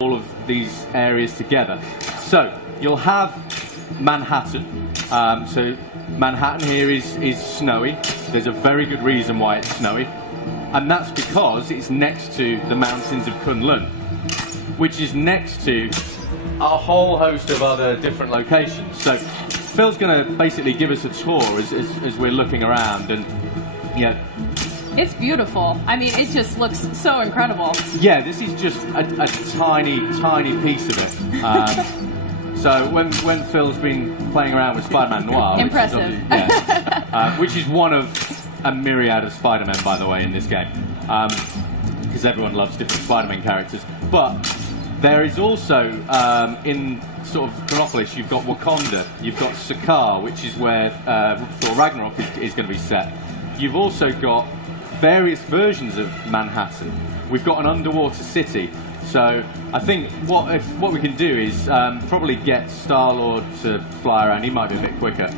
all of these areas together. So you'll have Manhattan. So Manhattan here is snowy. There's a very good reason why it's snowy, and that's because it's next to the mountains of Kunlun, which is next to a whole host of other different locations. So Phil's going to basically give us a tour as we're looking around, and yeah. It's beautiful. I mean, it just looks so incredible. Yeah, this is just a tiny, tiny piece of it. So when Phil's been playing around with Spider-Man Noir, impressive, which is one of a myriad of Spider-Men, by the way, in this game, because everyone loves different Spider-Man characters. But there is also, in sort of Chronopolis, you've got Wakanda, you've got Sakaar, which is where Thor Ragnarok is going to be set. You've also got various versions of Manhattan. We've got an underwater city. So I think what we can do is probably get Star-Lord to fly around. He might be a bit quicker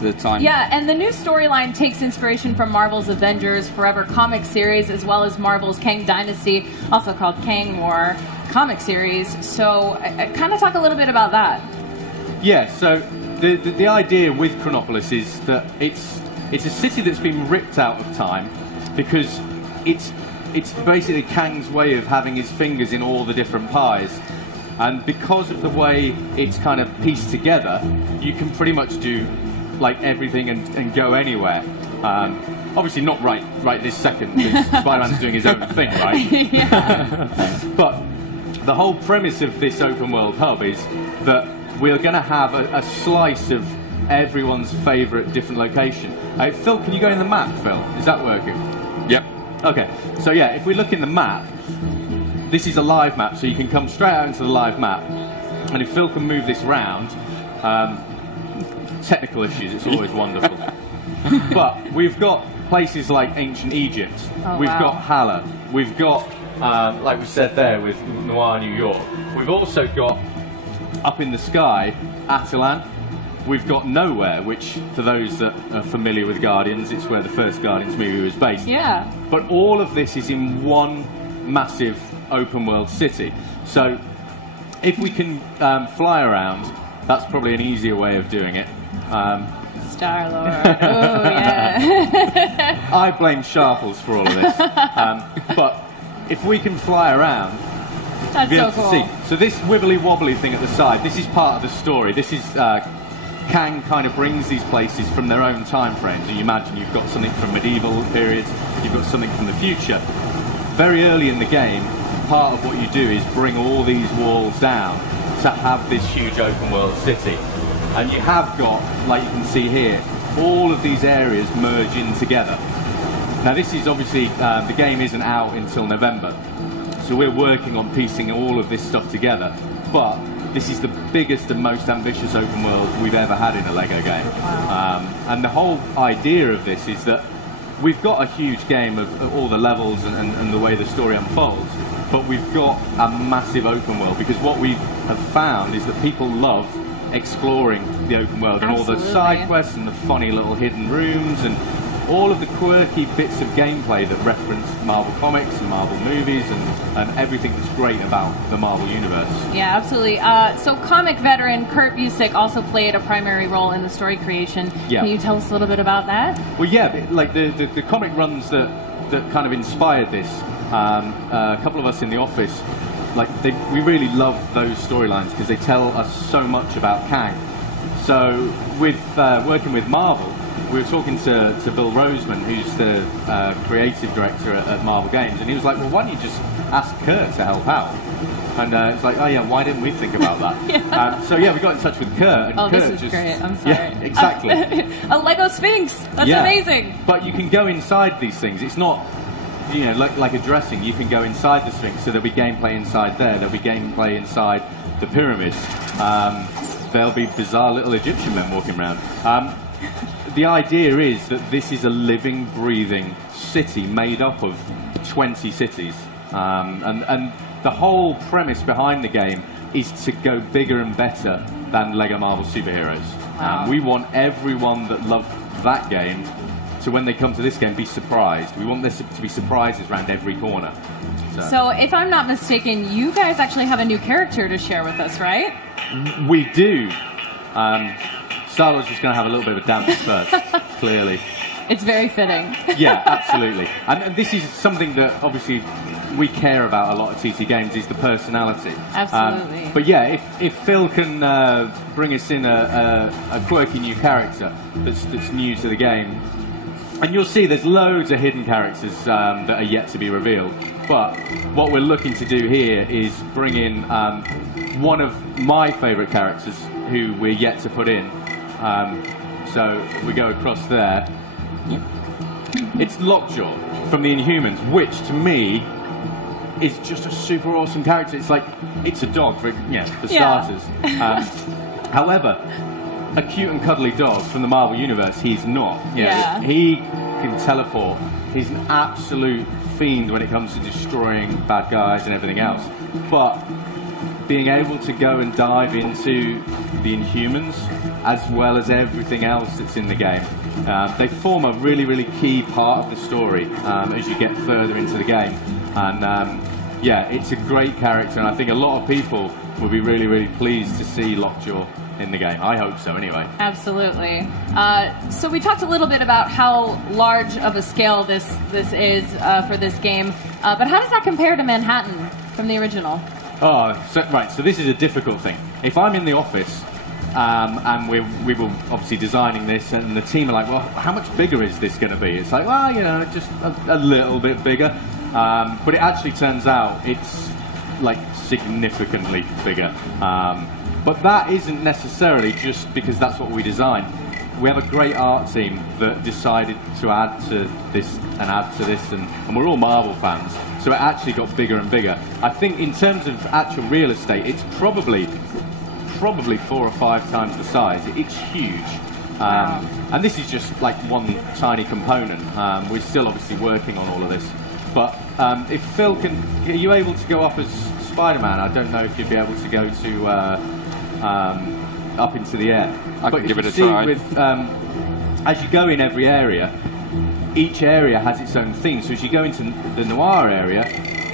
the time. Yeah, and the new storyline takes inspiration from Marvel's Avengers Forever comic series, as well as Marvel's Kang Dynasty, also called Kang War comic series. So kind of talk a little bit about that. Yeah, so the idea with Chronopolis is that it's a city that's been ripped out of time because it's basically Kang's way of having his fingers in all the different pies. And because of the way it's kind of pieced together, you can pretty much do like everything and go anywhere. Obviously not right this second, because Spider-Man's doing his own thing, right? But the whole premise of this open world hub is that we're going to have a slice of everyone's favourite different location. Phil, can you go in the map, Phil? Is that working? Yep. Okay, so yeah, if we look in the map, this is a live map, so you can come straight out into the live map. And if Phil can move this round, technical issues, it's always wonderful. But we've got places like ancient Egypt, we've got Hala, we've got, like we said there, with Noir New York. We've also got, up in the sky, Attilan. We've got Nowhere, which, for those that are familiar with Guardians, it's where the first Guardians movie was based. Yeah. But all of this is in one massive open-world city. So if we can fly around, that's probably an easier way of doing it. Star-Lord. Oh, yeah. I blame Sharples for all of this. But if we can fly around, that's we'll be able so cool. to see. So this wibbly-wobbly thing at the side, this is part of the story. This is... Kang kind of brings these places from their own time frames. So you imagine you've got something from medieval periods, you've got something from the future. Very early in the game, part of what you do is bring all these walls down to have this huge open world city. And you have got, like you can see here, all of these areas merge in together. Now this is obviously, the game isn't out until November. So we're working on piecing all of this stuff together. But this is the biggest and most ambitious open world we've ever had in a LEGO game. Wow. And the whole idea of this is that we've got a huge game of all the levels and the way the story unfolds, but we've got a massive open world, because what we have found is that people love exploring the open world. Absolutely. And all the side quests and the funny little hidden rooms and all of the quirky bits of gameplay that reference Marvel Comics and Marvel movies and everything that's great about the Marvel Universe. Yeah, absolutely. So comic veteran Kurt Busiek also played a primary role in the story creation. Yeah. Can you tell us a little bit about that? Well, yeah, like the comic runs that kind of inspired this, a couple of us in the office, like we really love those storylines because they tell us so much about Kang. So with working with Marvel, we were talking to Bill Roseman, who's the creative director at Marvel Games, and he was like, well, why don't you just ask Kurt to help out? And it's like, oh yeah, why didn't we think about that? Yeah. So yeah, we got in touch with Kurt. And Kurt this is great. I'm sorry. Yeah, exactly. A Lego Sphinx. That's amazing. But you can go inside these things. It's not, you know, like a dressing. You can go inside the Sphinx, so there'll be gameplay inside there. There'll be gameplay inside the pyramids. There'll be bizarre little Egyptian men walking around. The idea is that this is a living, breathing city made up of 20 cities. And the whole premise behind the game is to go bigger and better than LEGO Marvel Superheroes. Wow. We want everyone that loved that game to So when they come to this game, be surprised. We want there to be surprises around every corner. So if I'm not mistaken, you guys actually have a new character to share with us, right? We do. Star-Lord's just going to have a little bit of a dance first, clearly. It's very fitting. Yeah, absolutely. And this is something that obviously we care about a lot at TT Games, is the personality. Absolutely. But yeah, if Phil can bring us in a quirky new character that's new to the game, and you'll see there's loads of hidden characters that are yet to be revealed. But what we're looking to do here is bring in one of my favourite characters who we're yet to put in. So we go across there. It's Lockjaw from the Inhumans, which to me is just a super awesome character. It's like, it's a dog for starters. However, a cute and cuddly dog from the Marvel Universe, he's not. He can teleport. He's an absolute fiend when it comes to destroying bad guys and everything else. But being able to go and dive into the Inhumans, as well as everything else that's in the game, they form a really, really key part of the story as you get further into the game. And yeah, it's a great character, and I think a lot of people will be really, really pleased to see Lockjaw in the game. I hope so, anyway. Absolutely. So we talked a little bit about how large of a scale this is for this game, but how does that compare to Manhattan from the original? So this is a difficult thing. If I'm in the office and we were obviously designing this, and the team are like, well, how much bigger is this going to be? It's like, well, you know, just a little bit bigger. But it actually turns out it's like significantly bigger. But that isn't necessarily just because that's what we designed. We have a great art team that decided to add to this and add to this, and we're all Marvel fans, so it actually got bigger and bigger. I think in terms of actual real estate, it's probably 4 or 5 times the size. It's huge. Wow. And this is just like one tiny component. We're still obviously working on all of this. But if Phil are you able to go up as Spider-Man? I don't know if you'd be able to go to up into the air. I can give it a try. As you go in every area, each area has its own theme. So as you go into the noir area,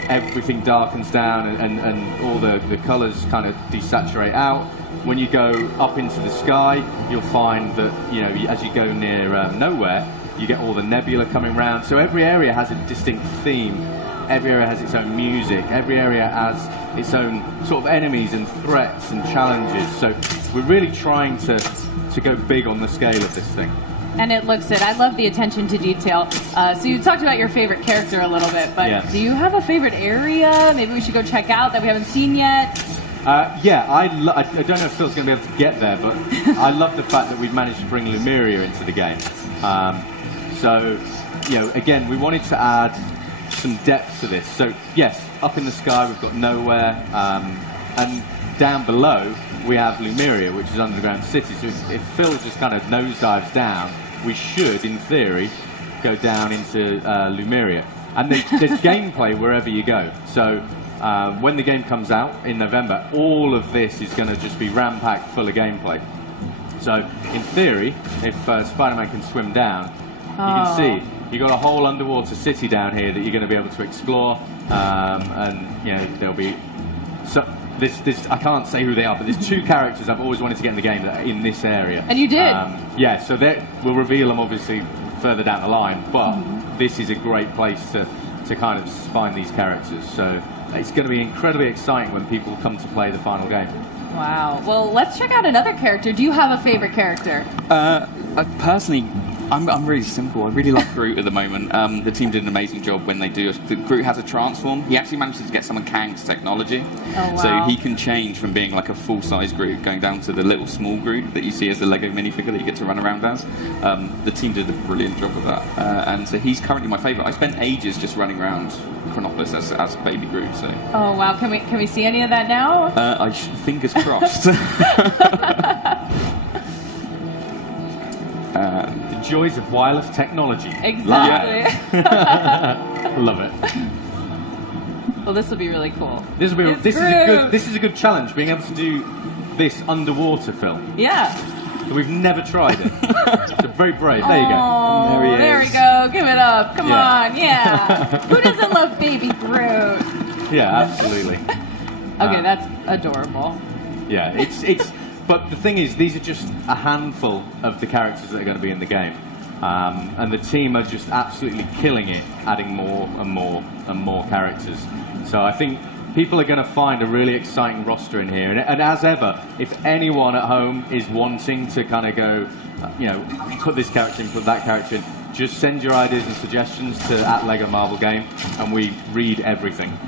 everything darkens down and all the colours kind of desaturate out. When you go up into the sky, you'll find that, you know, as you go near nowhere, you get all the nebula coming around. So every area has a distinct theme. Every area has its own music. Every area has its own sort of enemies and threats and challenges. So we're really trying to go big on the scale of this thing. And it looks it. I love the attention to detail. So you talked about your favorite character a little bit, but do you have a favorite area maybe we should go check out that we haven't seen yet? Yeah, I don't know if Phil's going to be able to get there, but I love the fact that we've managed to bring Lumeria into the game. So, you know, again, we wanted to add some depth to this. So, yes, up in the sky we've got Nowhere, and down below we have Lumeria, which is underground city. So if Phil just kind of nosedives down, we should, in theory, go down into Lumeria. And there's gameplay wherever you go. So when the game comes out in November, all of this is going to just be ram-packed full of gameplay. So in theory, if Spider-Man can swim down, you can see you've got a whole underwater city down here that you're going to be able to explore, and you know there'll be this I can't say who they are, but there's 2 characters I've always wanted to get in the game that are in this area. And you did? Yeah, so we'll reveal them obviously further down the line, but this is a great place to kind of find these characters. So it's going to be incredibly exciting when people come to play the final game. Wow. Well, let's check out another character. Do you have a favorite character? Personally, I'm really simple. I really like Groot at the moment. The team did an amazing job when they do. Groot has a transform. He actually managed to get some of Kang's technology. Oh, wow. So he can change from being like a full-size Groot, going down to the little small Groot that you see as the Lego minifigure that you get to run around as. The team did a brilliant job of that. And so he's currently my favourite. I spent ages just running around Chronopolis as baby Groot. So. Oh, wow. Can we see any of that now? Fingers crossed. The joys of wireless technology. Exactly. Love it. Well, this will be really cool. This is a good challenge, being able to do this underwater film. Yeah. We've never tried it. So very brave. There you go. Oh, There he there is. we go. Give it up. Come Yeah. on. Yeah. Who doesn't love Baby Groot? Yeah, absolutely. Okay, that's adorable. Yeah, it's. But the thing is, these are just a handful of the characters that are going to be in the game, and the team are just absolutely killing it, adding more and more and more characters. So I think people are going to find a really exciting roster in here. And as ever, if anyone at home is wanting to kind of go, you know, put this character in, put that character in, just send your ideas and suggestions to @LEGO Marvel Game, and we read everything.